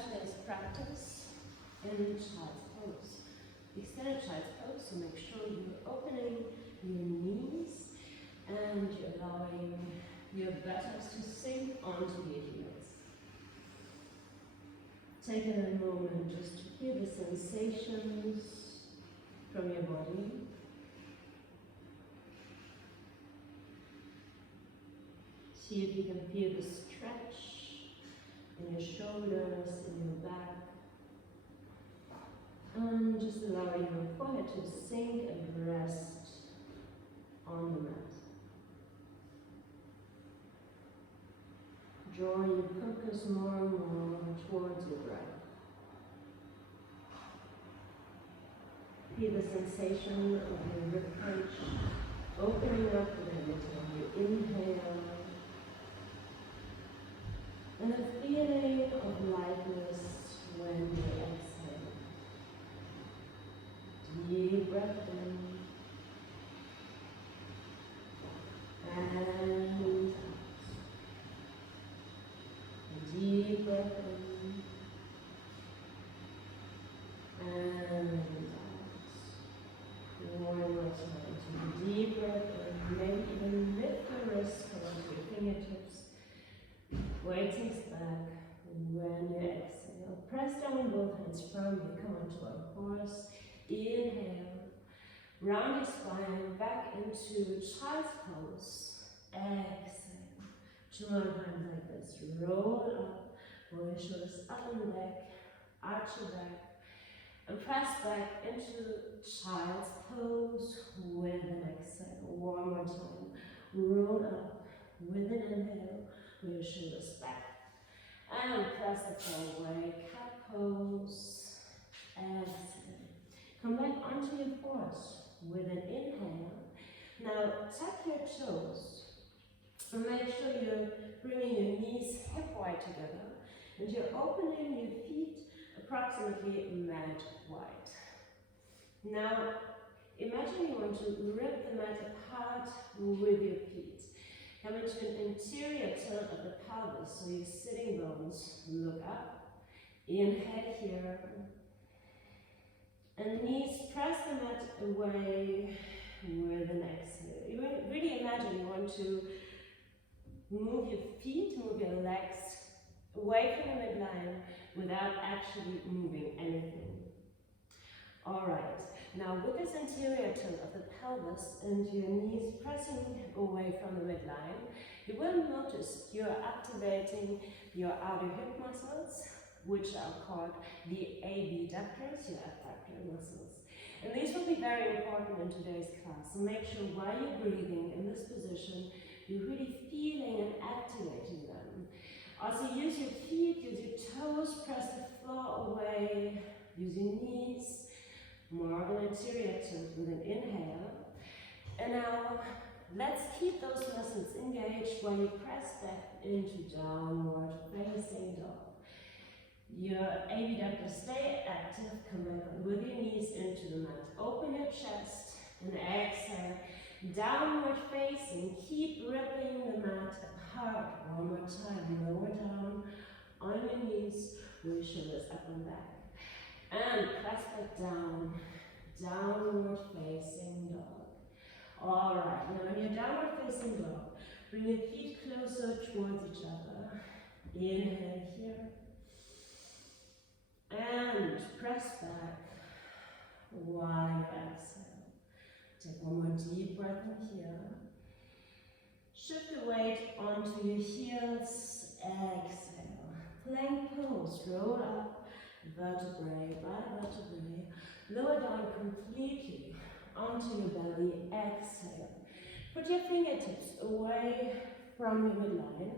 today's practice in child's pose. The extended child's pose, so make sure you're opening your knees and you're allowing your buttocks to sink onto your heels. Take a moment just to feel the sensations from your body. See if you can feel the stretch in your shoulders, in your back. And just allow your forehead to sink and rest on the mat. Draw your focus more and more towards your breath. Feel the sensation of your ribcage opening up a little. You inhale. And a feeling of lightness when you exhale. Deep breath in. And out. Deep breath in. And out. One more time. Deep breath in. Maybe even lift your wrists onto your fingertips. Weighting back when you exhale. Press down both hands firmly. Come onto a horse. Inhale. Round your spine back into child's pose. Exhale. 2 more times like this. Roll up. Roll your shoulders up on the back. Arch your back. And press back into child's pose with an exhale. One more time. Roll up with an inhale. With your shoulders back. And press the toe away. Cat pose. Exhale. Come back onto your horse with an inhale. Now tap your toes. And make sure you're bringing your knees hip wide together. And you're opening your feet approximately mat wide. Now imagine you want to rip the mat apart with your feet. Come into an interior tilt of the pelvis, so your sitting bones look up. Inhale here. And knees press the mat away with an exhale. You really imagine you want to move your feet, move your legs away from the midline without actually moving anything. Alright, now with this interior tilt of the pelvis and your knees pressing away from the midline, you will notice you're activating your outer hip muscles, which are called the abductors, your abductor muscles. And these will be very important in today's class. So make sure while you're breathing in this position, you're really feeling and activating them. Also use your feet, use your toes, press the floor away, use your knees. More of an interior tilt with an inhale. And now let's keep those muscles engaged while you press back into downward facing dog. Your abductors stay active. Come back with your knees into the mat. Open your chest and exhale. Downward facing. Keep ripping the mat apart. One more time. Lower down on your knees with your shoulders up and back. And press back down, downward facing dog. Alright, now in your downward facing dog, bring your feet closer towards each other. Inhale here. And press back while you exhale. Take one more deep breath in here. Shift the weight onto your heels. Exhale. Plank pose, roll up. Vertebrae by vertebrae, lower down completely onto your belly, exhale. Put your fingertips away from your midline.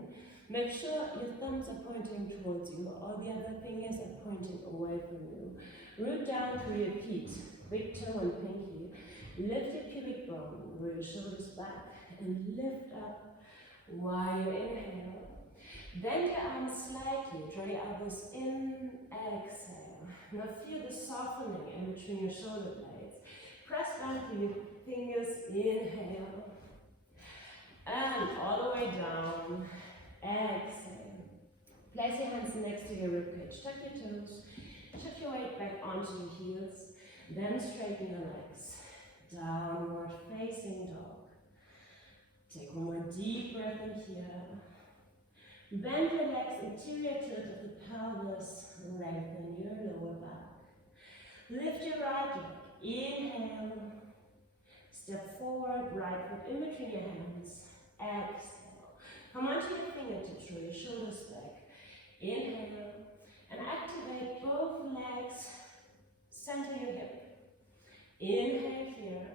Make sure your thumbs are pointing towards you, all the other fingers are pointing away from you. Root down through your feet, big toe and pinky. Lift your pubic bone, roll your shoulders back, and lift up while you inhale. Bend your arms slightly, draw your elbows in, exhale. Now feel the softening in between your shoulder blades. Press down through your fingers, inhale. And all the way down, exhale. Place your hands next to your ribcage. Tuck your toes. Shift your weight back onto your heels. Then straighten your legs. Downward facing dog. Take one more deep breath in here. Bend your legs, interior tilt of the pelvis. Lengthen your lower back. Lift your right leg. Inhale. Step forward, right foot in between your hands. Exhale. Come onto your fingertips, roll your shoulders back. Inhale. And activate both legs. Center your hip. Inhale here.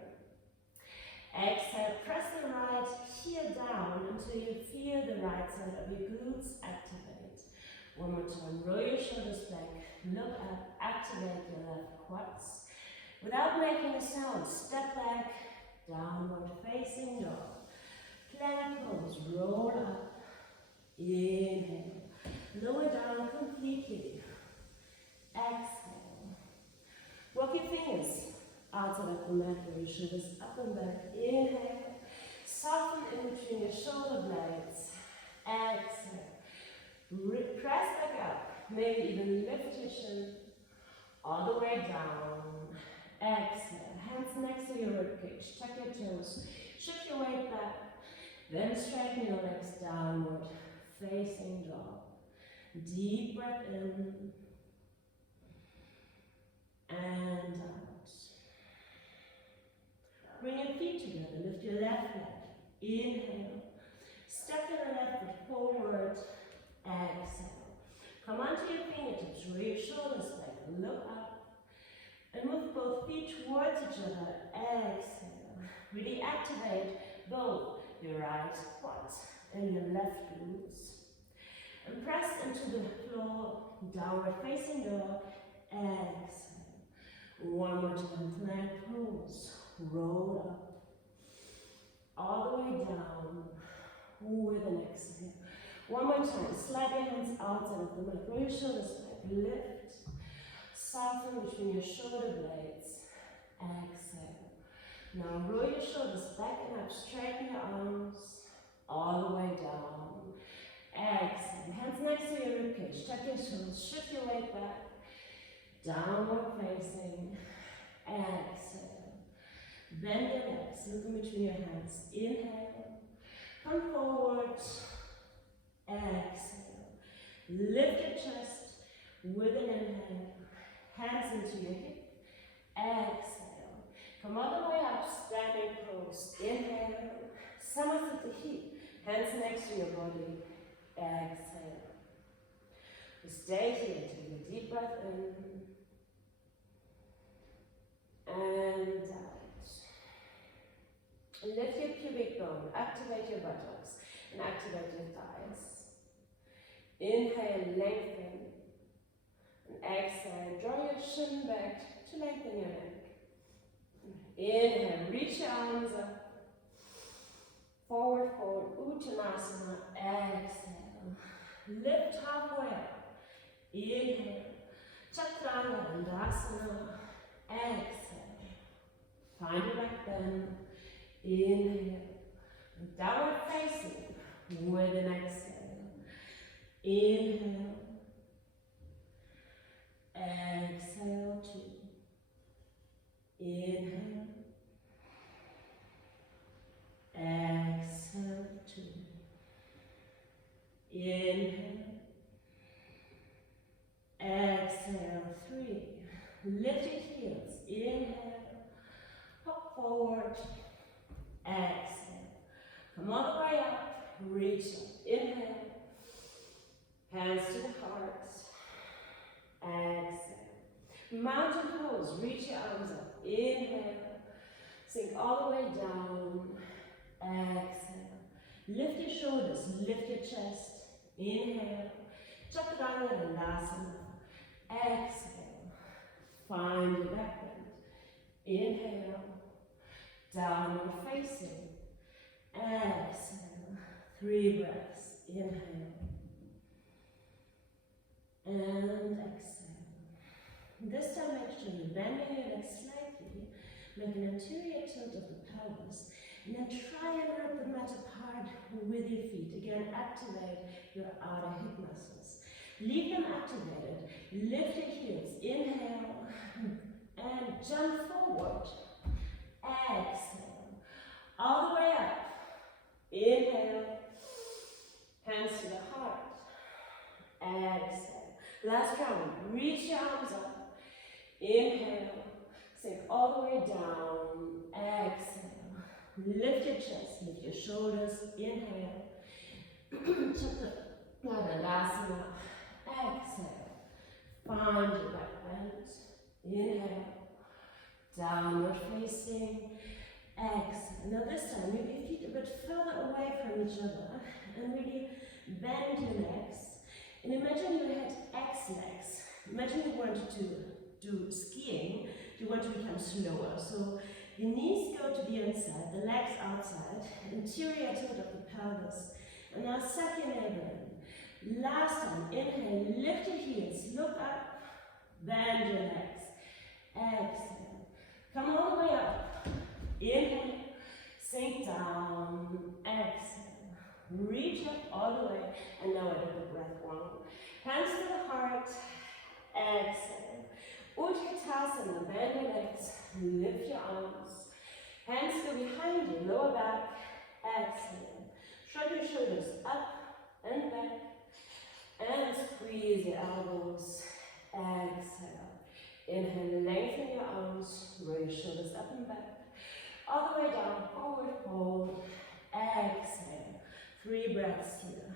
Exhale, press the right heel down until you feel the right side of your glutes activate. One more time, roll your shoulders back, look up, activate your left quads. Without making a sound, step back, downward facing dog. Plank pose, roll up, inhale, lower down completely. Exhale. Walk your fingers outside of the mat, roll your shoulders up and back. Inhale. Soften in between your shoulder blades. Exhale. Press back up. Maybe even lift your chin all the way down. Exhale. Hands next to your ribcage. Tuck your toes. Shift your weight back. Then straighten your legs downward. Facing dog. Deep breath in. And out. Bring your feet together, lift your left leg, inhale, step your left foot forward, exhale. Come onto your fingertips, roll your shoulders back, look up, and move both feet towards each other, exhale. Really activate both your right quads and your left glutes. And press into the floor, downward facing dog, exhale. One more time, plank pose. Roll up, all the way down with an exhale. One more time, slide your hands outside of the mat, roll your shoulders back, lift, soften between your shoulder blades, exhale. Now roll your shoulders back and up, straighten your arms, all the way down, exhale. Hands next to your ribcage, tuck your shoulders, shift your weight back, downward facing, exhale. Bend your legs, look in between your hands. Inhale, come forward, exhale. Lift your chest with an inhale, hands into your hip, exhale. Come all the way up, standing pose. Inhale, somersault the hip, hands next to your body, exhale. You stay here, take a deep breath in, and out. Lift your pubic bone, activate your buttocks, and activate your thighs. Inhale, lengthen. And exhale, draw your shin back to lengthen your neck. Inhale, reach your arms up. Forward, forward, uttanasana. Exhale. Lift halfway up. Inhale. Padagustasana. Exhale. Find your back bend. Inhale, downward facing with an exhale. Inhale, exhale two. Inhale, exhale two. Inhale, exhale three. Lift your heels. Inhale, hop forward. Exhale. Come all the way up. Reach up. Inhale. Hands to the heart. Exhale. Mountain pose. Reach your arms up. Inhale. Sink all the way down. Exhale. Lift your shoulders. Lift your chest. Inhale. Padagustasana. Exhale. Find your back bend. Inhale. Downward facing. Exhale. 3 breaths. Inhale. And exhale. This time make sure you're bending your legs slightly. Make an anterior tilt of the pelvis. And then try and rip the mat apart with your feet. Again, activate your outer hip muscles. Leave them activated. Lift your heels. Inhale. And jump forward. Exhale. All the way up. Inhale. Hands to the heart. Exhale. Last round. Reach your arms up. Inhale. Sink all the way down. Exhale. Lift your chest. Lift your shoulders. Inhale. Padagustasana. Exhale. Find your back bend. Inhale. Downward facing. Exhale. Now this time, move your feet a bit further away from each other and really bend your legs. And imagine you had X legs. Imagine you wanted to do skiing. You want to become slower. So the knees go to the inside, the legs outside, anterior tilt of the pelvis. And now suck your navel in. Last time, inhale, lift your heels, look up, bend your legs. Exhale. Come all the way up. Inhale, sink down, exhale. Reach up all the way, and now let the breath one. Hands to the heart, exhale. Utthitta, bend your legs, lift your arms. Hands go behind you, lower back, exhale. Shrug your shoulders up and back, and squeeze your elbows, exhale. Inhale, lengthen your arms, roll your shoulders up and back. All the way down, forward fold, exhale. 3 breaths here.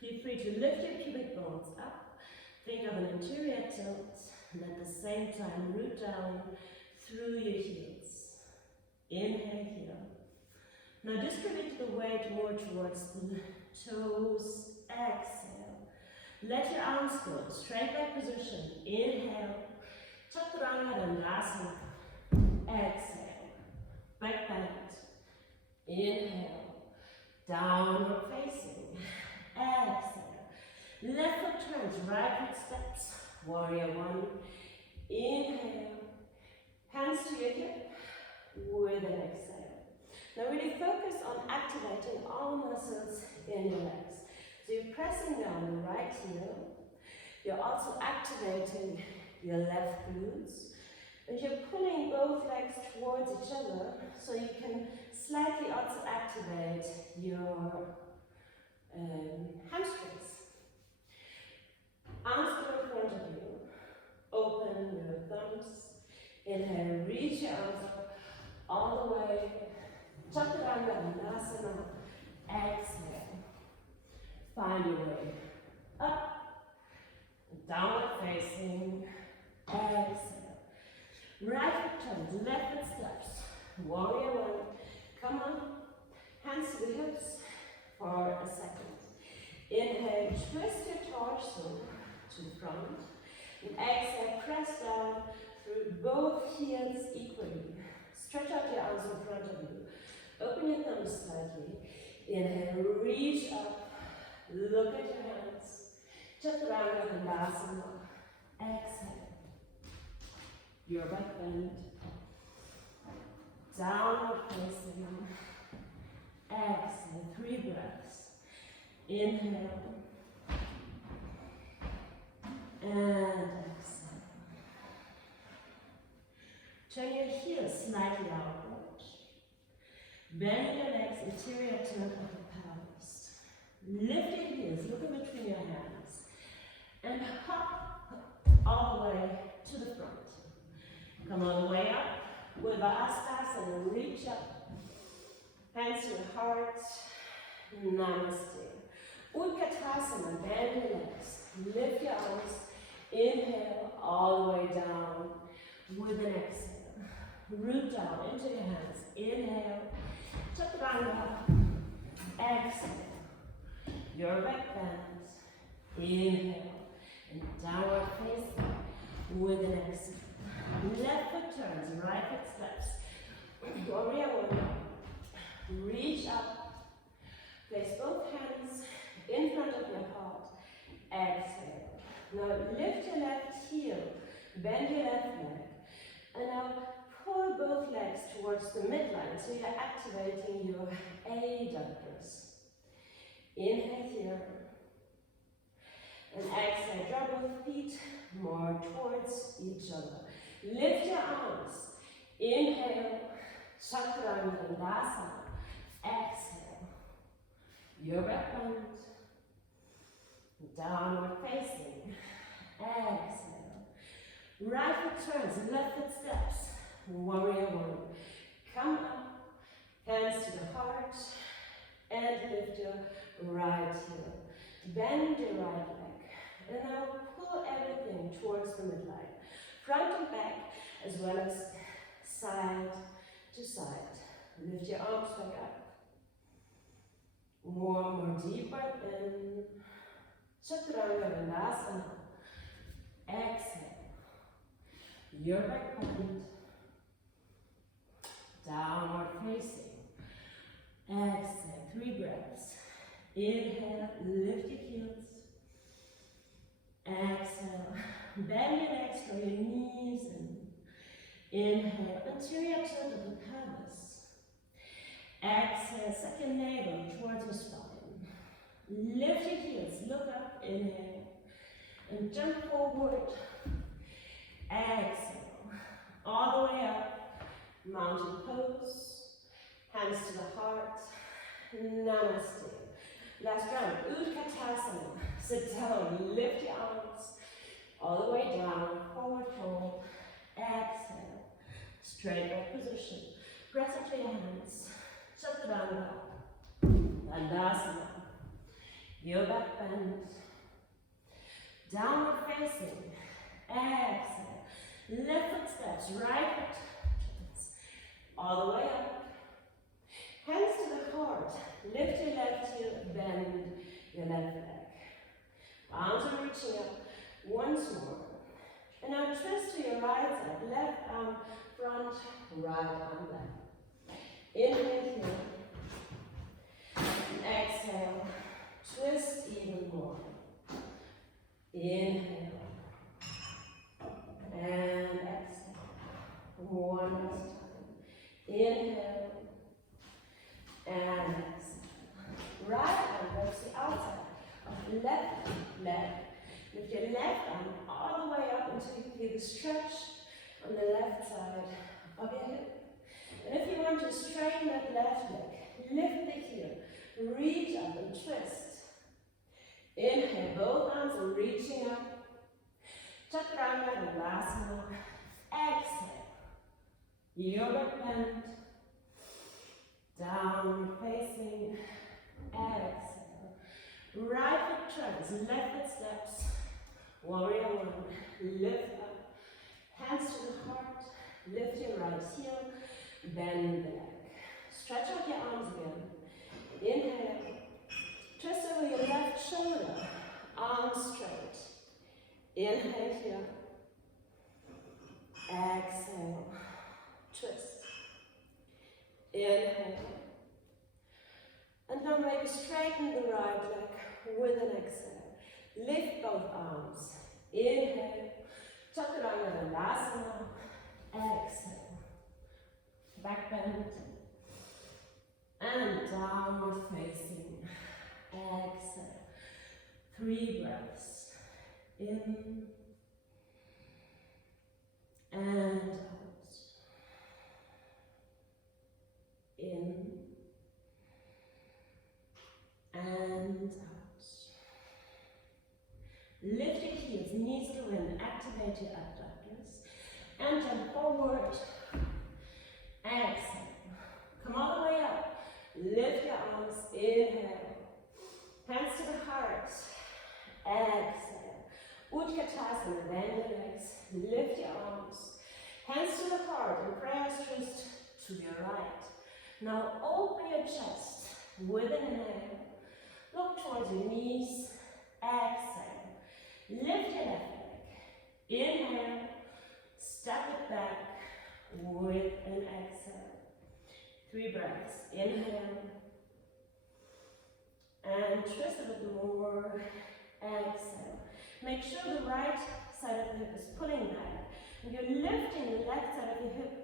Feel free to lift your pubic bones up. Think of an anterior tilt, and at the same time, root down through your heels. Inhale here. Now distribute the weight more towards the toes. Exhale. Let your arms go. Straight back position. Inhale. Padagustasana. Exhale. Back bend. Inhale. Downward facing. Exhale. Left foot turns. Right foot steps. Warrior one. Inhale. Hands to your hip with an exhale. Now really focus on activating all muscles in your legs. So you're pressing down the right heel. You're also activating your left glutes. And you're pulling both legs towards each other so you can slightly also activate your hamstrings. Arms go in front of you. Open your thumbs. Inhale, reach your arms up all the way. Padagustasana. Exhale. Find your way up. Downward facing. Exhale. Right foot turns, left foot steps. Warrior one. Come on. Hands to the hips for a second. Inhale, twist your torso to the front. And exhale, press down through both heels equally. Stretch out your arms in front of you. Open your thumbs slightly. Inhale, reach up. Look at your hands. Padagustasana. Exhale. Your back bend. Downward facing. Exhale. 3 breaths. Inhale. And exhale. Turn your heels slightly outward. Bend your legs, anterior tilt of the pelvis. Lift your heels, look in between your hands. And hop all the way to the front. Come all the way up with hasta and reach up. Hands to the heart. Namaste. Utthitta, bend your legs. Lift your arms. Inhale all the way down with an exhale. Root down into your hands. Inhale. Chaturanga. Exhale. Your back bend. Inhale. And downward facing with an exhale. Left foot turns, right foot steps. Warrior one. Reach up. Place both hands in front of your heart. Exhale. Now lift your left heel. Bend your left leg. And now pull both legs towards towards the midline. So you're activating your adductors. Inhale here. And exhale, draw both feet more towards each other. Lift your arms. Inhale, chaturanga. Exhale, your back bend. Downward facing. Exhale. Right foot turns, left foot steps. Warrior one. Come up, hands to the heart, and lift your right heel. Bend your right leg, and now pull everything towards the midline. Front and back, as well as side to side. Lift your arms back up. One more deep breath in. Chaturanga. Exhale. Your back bend. Downward facing. Exhale. 3 breaths. Inhale, lift your heels. Exhale, bend your legs, draw your knees in. Inhale, anterior tilt of the pelvis. Exhale, suck your navel towards your spine. Lift your heels, look up, inhale, and jump forward. Exhale, all the way up, mountain pose, hands to the heart, namaste. Last round, utthitta. Sit down, lift your arms all the way down, forward fold. Exhale, straight back position. Press up to your hands. Chaturanga. Padagustasana. Your back bend. Downward facing. Exhale. Left foot steps, right foot turns. All the way up. Hands to the heart. Lift your left heel, bend your left leg. Arms are reaching up once more. And now twist to your right side. Left arm front, right arm back. Inhale here. And exhale. Twist even more. Inhale. And exhale. One last time. Inhale. And exhale. Right arm lifts the outside of the left leg. Lift your left arm all the way up until you feel the stretch on the left side of your hip. And if you want to straighten that left leg, lift the heel, reach up and twist. Inhale, both arms are reaching up. Chaturanga. Exhale. Your back bend. Downward facing. Exhale. Right foot turns, left foot steps. Warrior one. Lift up. Hands to the heart. Lift your right heel. Bend the leg. Stretch out your arms again. Inhale. Twist over your left shoulder. Arms straight. Inhale here. Exhale. Twist. Inhale. And now maybe straighten the right leg with an exhale. Lift both arms. Inhale. Chaturanga. Exhale. Back bend. And downward facing. Exhale. 3 breaths. In. And out. In. And out. Lift your heels, knees go in, activate your abductors. And jump forward. Exhale. Come all the way up. Lift your arms. Inhale. Hands to the heart. Exhale. Utthitta. Bend your legs. Lift your arms. Hands to the heart and prayers twist to your right. Now open your chest with an inhale. Look towards your knees. Exhale. Lift your left leg. Inhale. Step it back with an exhale. 3 breaths. Inhale. And twist a bit more. Exhale. Make sure the right side of the hip is pulling back. And you're lifting the left side of your hip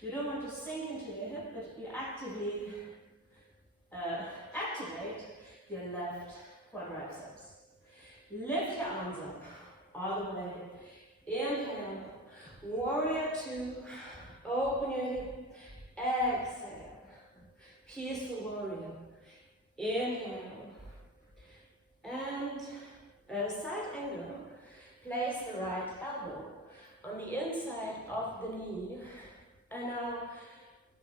You don't want to sink into your hip, but you actively activate your left quadriceps. Lift your arms up all the way. Inhale. Warrior two. Open your hip. Exhale. Peaceful warrior. Inhale. And a side angle. Place the right elbow on the inside of the knee. And now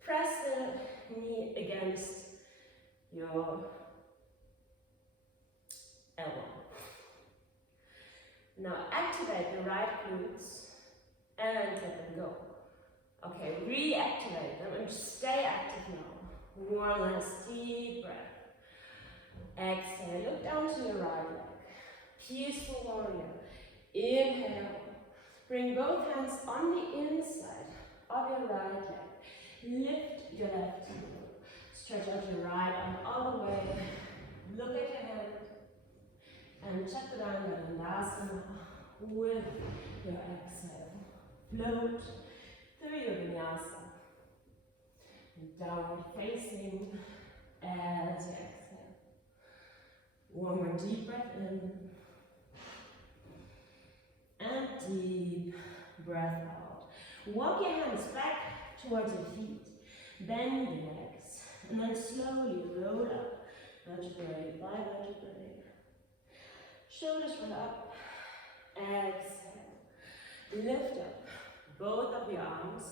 press the knee against your elbow. Now activate the right glutes and let them go. Okay, reactivate them and stay active now. One last deep breath. Exhale, look down to your right leg. Peaceful warrior. Inhale. Bring both hands on the inside of your right leg. Lift your left heel. Stretch out your right arm all the way. Look at your hand. And Chaturanga with your exhale. Float through your vinyasa. Downward facing as you exhale. One more deep breath in. And deep breath out. Walk your hands back towards your feet. Bend your legs. And then slowly roll up. Vertebrae by vertebrae. Shoulders roll up. Exhale. Lift up both of your arms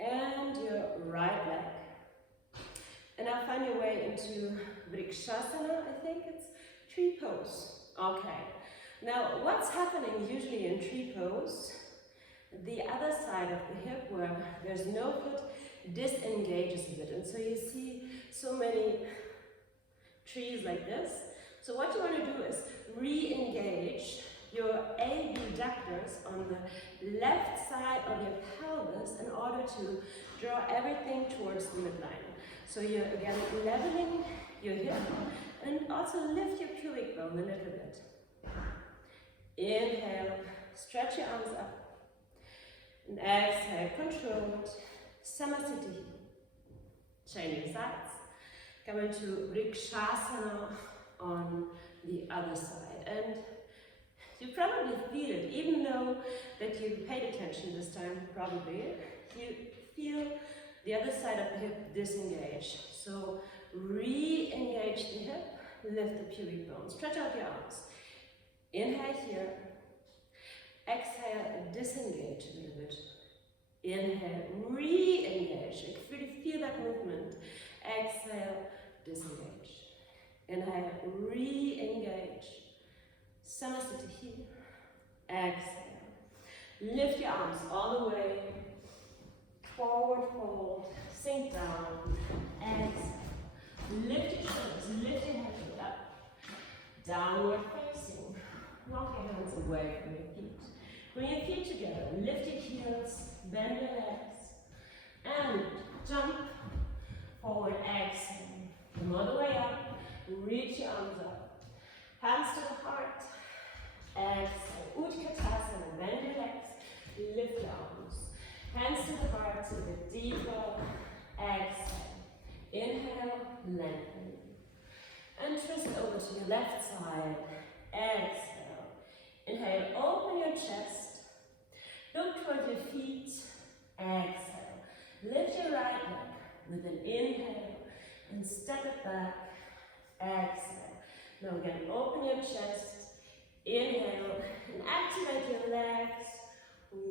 and your right leg. And now find your way into Vrikshasana, I think it's tree pose. Okay. Now, what's happening usually in tree pose, the other side of the hip where there's no foot disengages a bit. And so you see so many trees like this. So what you want to do is re-engage your abductors on the left side of your pelvis in order to draw everything towards the midline. So you're again leveling your hip and also lift your pubic bone a little bit. Inhale, stretch your arms up. And exhale, controlled, Samasthiti. Changing sides. Come into Vrikshasana on the other side. And you probably feel it, even though that you paid attention this time, probably. You feel the other side of the hip disengage. So re-engage the hip, lift the pubic bone, stretch out your arms. Inhale here. Exhale, disengage a little bit. Inhale, re-engage. Really feel that movement. Exhale, disengage. Inhale, re-engage. Samasthiti here. Exhale. Lift your arms all the way. Forward fold. Sink down. Exhale. Lift your shoulders. Lift your head up. Downward facing. Knock your hands away from your feet. Bring your feet together. Lift your heels. Bend your legs. And jump. Forward. Exhale. Come all the way up. Reach your arms up. Hands to the heart. Exhale. Utthittasana. Bend your legs. Lift your arms. Hands to the heart. A bit deeper. Exhale. Inhale. Lengthen. And twist over to your left side. Exhale. Inhale. Open your chest. Look towards your feet. Exhale. Lift your right leg with an inhale and step it back. Exhale. Now again, open your chest. Inhale and activate your legs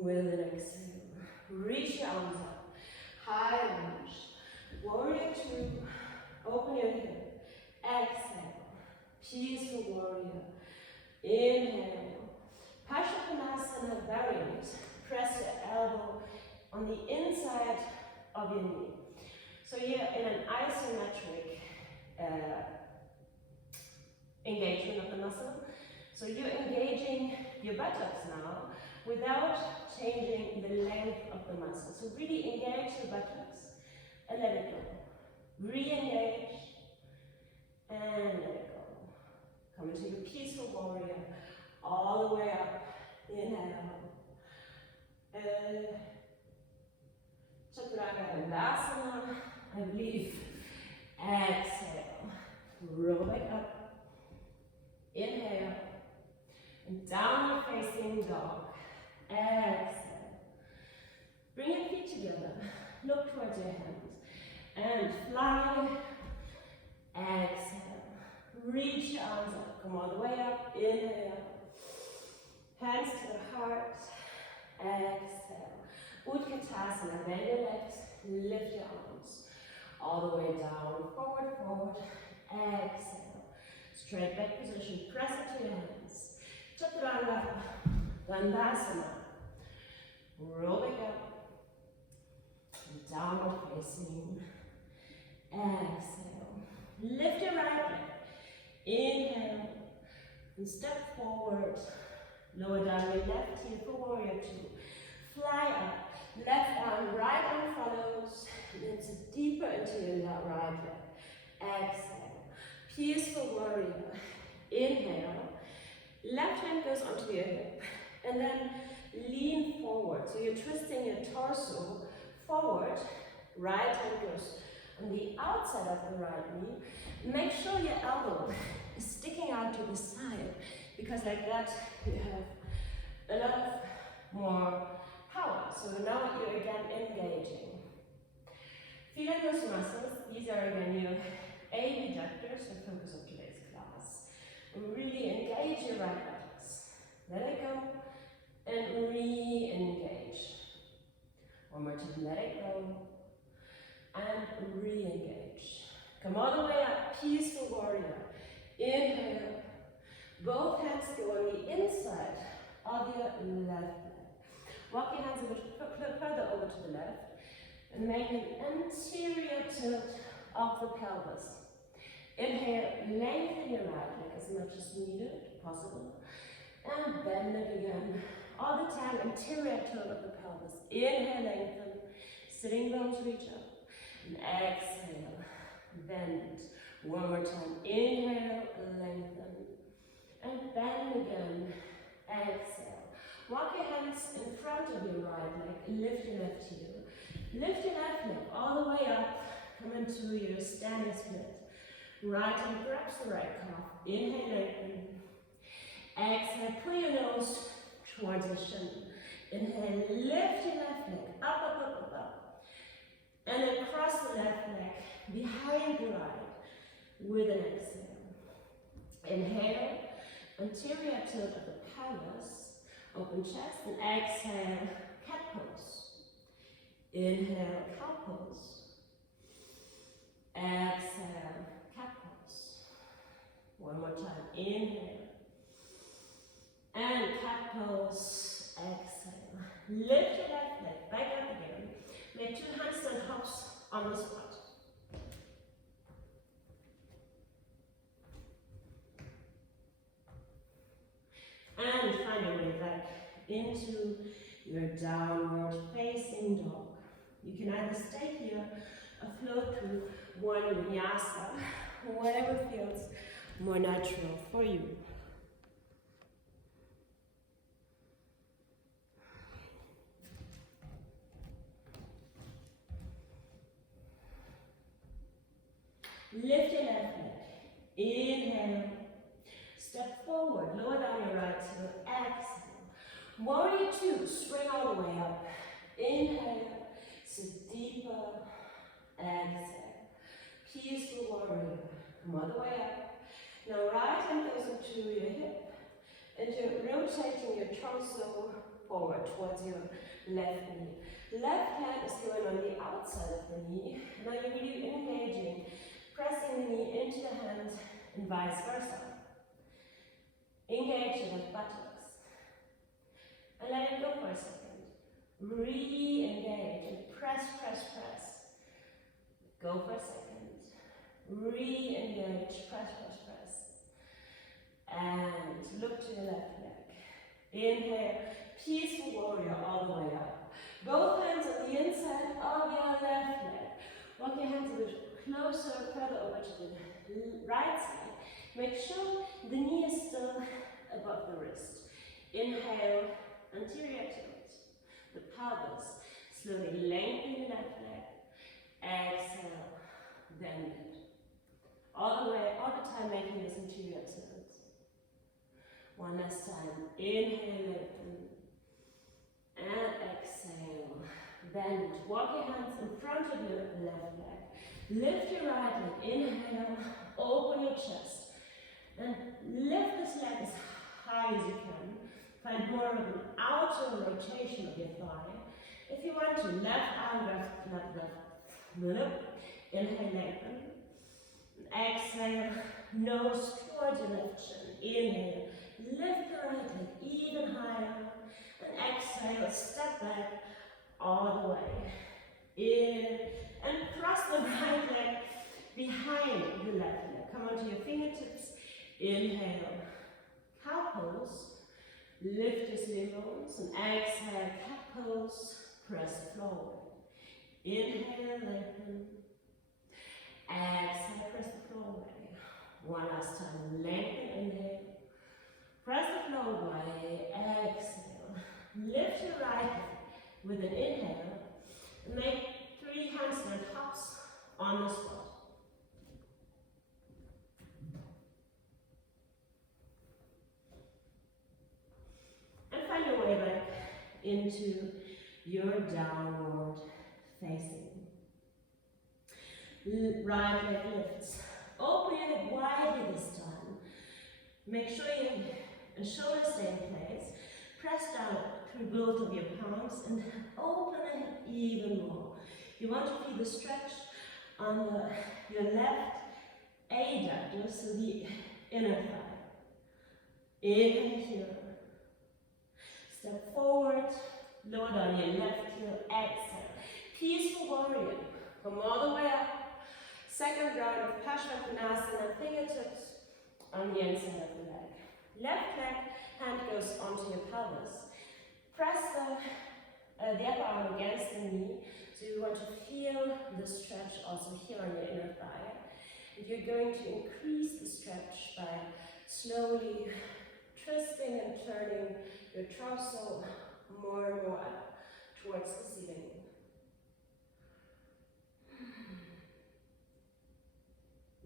with an exhale. Reach your arms up. High lunge. Warrior two. Open your hip. Exhale. Peaceful warrior. Inhale. Padagustasana variant. Press your elbow on the inside of your knee. So you're in an isometric engagement of the muscle. So you're engaging your buttocks now without changing the length of the muscle. So really engage the buttocks and let it go. Re-engage and let it go. Come into your peaceful warrior all the way up. Inhale. Chaturanga hand. And fly. Exhale. Reach your arms up. Come all the way up. Inhale. Hands to the heart. Exhale. Utthitta, bend your legs. Lift your arms. All the way down. Forward, forward. Exhale. Straight back position. Press it to your hands. Chaturanga. Dandasana. Roll back up. Downward facing. Exhale. Lift your right leg. Inhale. And step forward. Lower down your left heel for warrior two. Fly up. Left arm, right arm follows. And then sit deeper into your right leg. Exhale. Peaceful warrior. Inhale. Left hand goes onto your hip. And then lean forward. So you're twisting your torso forward. Right hand goes on the outside of the right knee. Make sure your elbow is sticking out to the side, because like that you have a lot more power. So now you're again engaging. Feel those muscles. These are again your abductors, the focus of today's class. And really engage your right buttocks. Let it go and re-engage. One more time, let it go and re-engage. Come all the way up, peaceful warrior. Inhale. Both hands go on the inside of your left leg. Walk your hands a bit further over to the left and make an anterior tilt of the pelvis. Inhale, lengthen your right leg as much as needed, possible. And bend it again. All the time, anterior tilt of the pelvis. Inhale, lengthen. Sitting bones reach up. And exhale, bend. One more time. Inhale, lengthen. And bend again. Exhale. Walk your hands in front of your right leg. Lift your left heel. Lift your left leg all the way up. Come into your standing split. Right hand grabs the right calf. Inhale, lengthen. Exhale, pull your nose towards the shin. Inhale, lift your left leg. Up, up, up, up, up. And then cross the left leg behind the right with an exhale. Inhale, anterior tilt of the pelvis. Open chest and exhale, cat pose. Inhale, cat pose. Exhale, cat pose. One more time. Inhale. And cat pose. Exhale. Lift your left leg back up again. Make 2 handstand hops on the spot. And find your way back into your downward facing dog. You can either stay here or float through one vinyasa, whatever feels more natural for you. Lift your left leg. Inhale. Step forward. Lower down your right heel. Exhale. Warrior two. Spring all the way up. Inhale. Sit deeper. Exhale. Peaceful warrior. Come all the way up. Now right hand goes into your hip. And you're rotating your torso forward towards your left knee. Left hand is going on the outside of the knee. Now you're really engaging. Pressing the knee into the hand and vice versa. Engage your left buttocks. And let it go for a second. Re-engage and press, press, press. Go for a second. Re-engage, press, press, press. And look to your left leg. Inhale, peaceful warrior all the way up. Both hands on the inside of your left leg. Walk your hands a bit closer, further over to the right side. Make sure the knee is still above the wrist. Inhale, anterior tilt. The pelvis. Slowly lengthen the left leg. Exhale, bend it. All the way, all the time making this anterior tilt. One last time. Inhale, lengthen. And exhale, Bend. Walk your hands in front of your left leg. Lift your right leg. Inhale. Open your chest. And lift this leg as high as you can. Find more of an outer rotation of your thigh. If you want to, left arm, left. Inhale, lengthen. Exhale, nose towards your left shin. Inhale, lift the right leg even higher. And exhale, step back all the way. In, and cross the right leg behind the left leg. Come onto your fingertips. Inhale, cow pose. Lift your slim bones. And exhale, cat pose. Press forward. Inhale, lengthen. Exhale, press the floor away. One last time. Lengthen, inhale. Press the floor away. Exhale. Lift your right leg with an inhale. And make 3 handstand hops on the spot. And find your way back into your downward facing. Right leg lifts. Open your hip widely this time. Make sure your shoulders stay in place. Press down through both of your palms and open the hip even more. You want to feel the stretch on your left adductor, so the inner thigh. Inhale here. Step forward. Lower down your left heel. Exhale. Peaceful warrior. Come all the way up. Second round of padagustasana, fingertips on the inside of the leg. Left leg, hand goes onto your pelvis. Press the upper arm against the knee, so you want to feel the stretch also here on your inner thigh. And you're going to increase the stretch by slowly twisting and turning your torso more and more up towards the ceiling.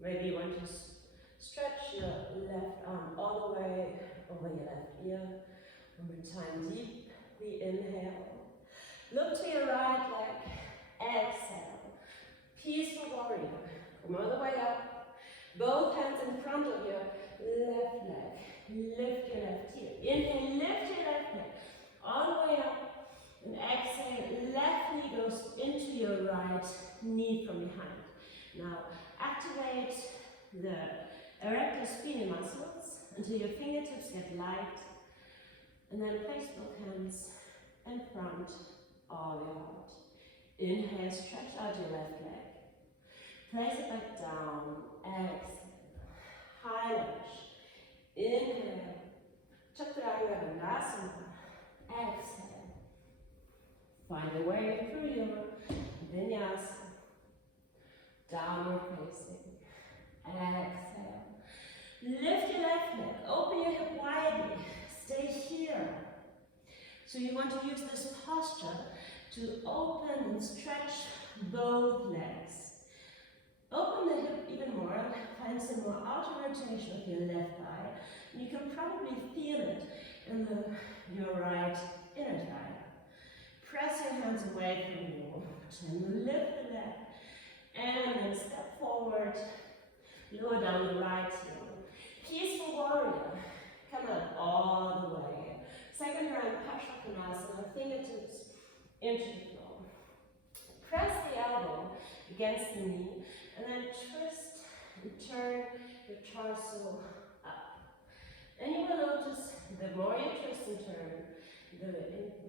Maybe you want to stretch your left arm all the way over your left ear. One more time, deeply inhale. Look to your right leg. Exhale. Peaceful warrior. Come all the way up. Both hands in front of your left leg. Lift your left heel. Inhale, lift your left leg. All the way up. And exhale, left knee goes into your right knee from behind. Now, activate the erector spinae muscles until your fingertips get light, and then place both hands in front of your heart. Inhale, stretch out your left leg. Place it back down. Exhale. High lunge. Inhale. Padagustasana. Exhale. Find a way through your vinyasa. Downward facing. Exhale. Lift your left leg. Open your hip widely. Stay here. So you want to use this posture to open and stretch both legs. Open the hip even more. Find some more outer rotation of your left thigh. You can probably feel it in your right inner thigh. Press your hands away from you. Then lift the leg. And then step forward, lower down the right heel. Peaceful warrior, come up all the way. Second round, padagustasana, fingertips into the floor. Press the elbow against the knee, and then twist and turn your torso up. And you will notice the more you twist and turn,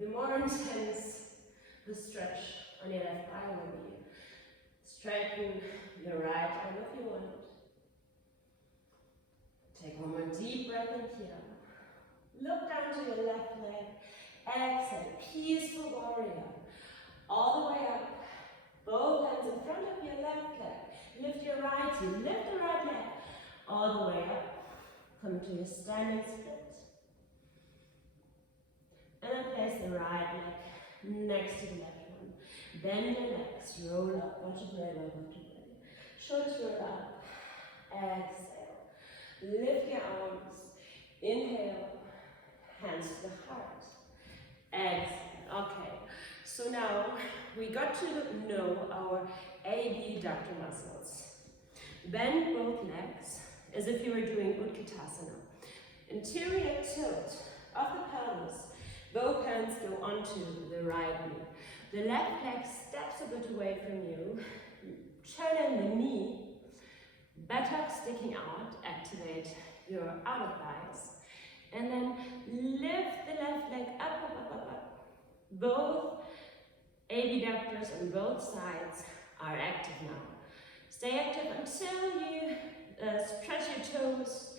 the more intense the stretch on your left thigh will be. Straighten your right arm if you want. Take one more deep breath in here. Look down to your left leg. Exhale, peaceful warrior. All the way up. Both hands in front of your left leg. Lift your right heel. Lift the right leg. All the way up. Come to your standing split. And then place the right leg next to the left one. Bend your legs, roll up, vertebrae. Shoulders roll up. Exhale. Lift your arms. Inhale. Hands to the heart. Exhale. Okay. So now we got to know our abductor muscles. Bend both legs as if you were doing utthitta. Interior tilt of the pelvis. Both hands go onto the right knee. The left leg steps a bit away from you. Turn in the knee. Buttocks sticking out. Activate your outer thighs. And then lift the left leg up, up, up, up, up. Both abductors on both sides are active now. Stay active until you stretch your toes.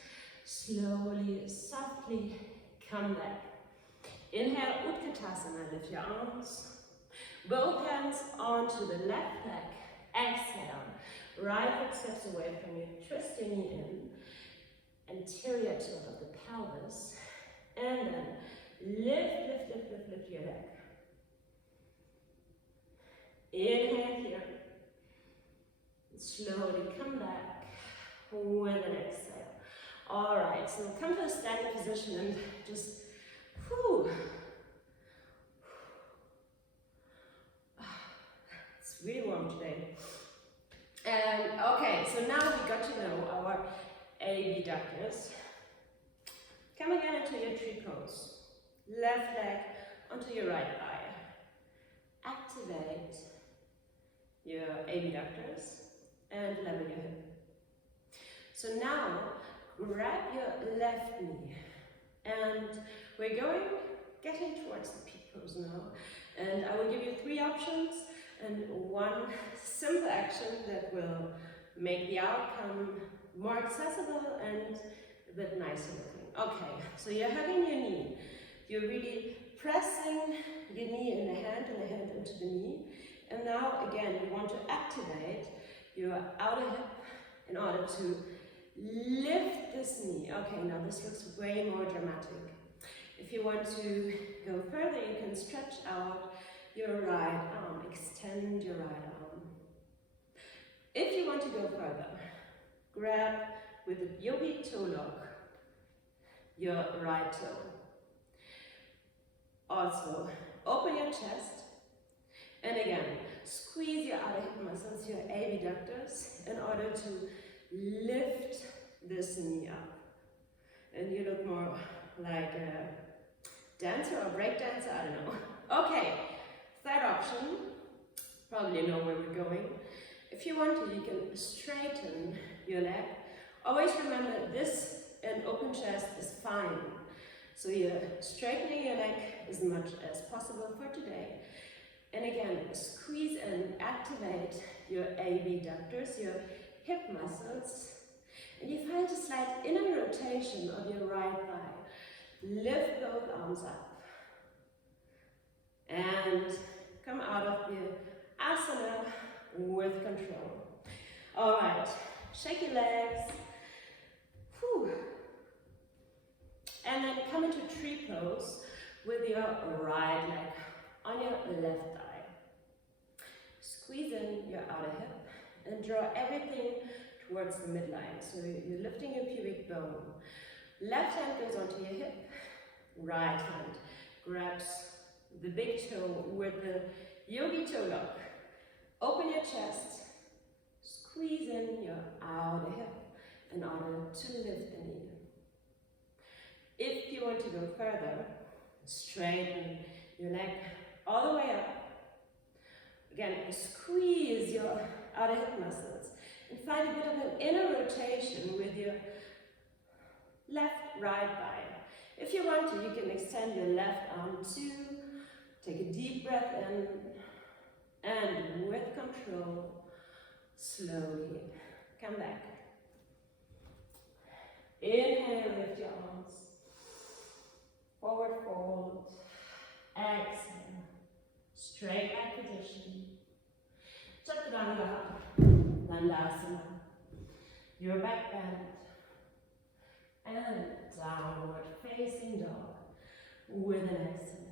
Slowly, softly come back. Inhale, utthitta, lift your arms. Both hands onto the left leg. Exhale. Right foot steps away from you. Twist your knee in. Anterior tilt of the pelvis. And then lift your leg. Inhale here. Slowly come back with an exhale. Alright, so come to a standing position and just, whew. It's really warm today. And okay, so now we got to know our abductors. Come again into your tree pose. Left leg onto your right thigh. Activate your abductors and level your hip. So now grab your left knee and we're getting towards the peak pose now. And I will give you 3 options and 1 simple action that will make the outcome more accessible and a bit nicer looking. Okay, so you're hugging your knee. You're really pressing your knee in the hand and the hand into the knee. And now again, you want to activate your outer hip in order to lift this knee. Okay, now this looks way more dramatic. If you want to go further, you can stretch out your right arm, extend your right arm. If you want to go further, grab with the yogi toe lock your right toe. Also, open your chest. And again, squeeze your outer hip muscles, your abductors, in order to lift this knee up. And you look more like a dancer or break dancer, I don't know. Okay, 3rd option, probably know where we're going. If you want to, you can straighten your leg. Always remember this and open chest is fine. So you're straightening your leg as much as possible for today. And again, squeeze and activate your abductors, your hip muscles. And you find a slight inner rotation of your right thigh. Lift both arms up. And come out of the asana with control. Alright, shake your legs. Whew. And then come into tree pose with your right leg on your left thigh. Squeeze in your outer hip and draw everything towards the midline. So you're lifting your pubic bone. Left hand goes onto your hip. Right hand grabs the big toe with the yogi toe lock. Open your chest. Squeeze in your outer hip in order to lift the knee. If you want to go further, straighten your leg all the way up. Again, squeeze your outer hip muscles and find a bit of an inner rotation with your left right thigh. If you want to, you can extend your left arm too. Take a deep breath in and with control, slowly come back. Inhale, lift your arms. Forward fold. Exhale. Straight back position. Chaturanga. Dandasana. Your back bend. And downward facing dog with an exhale.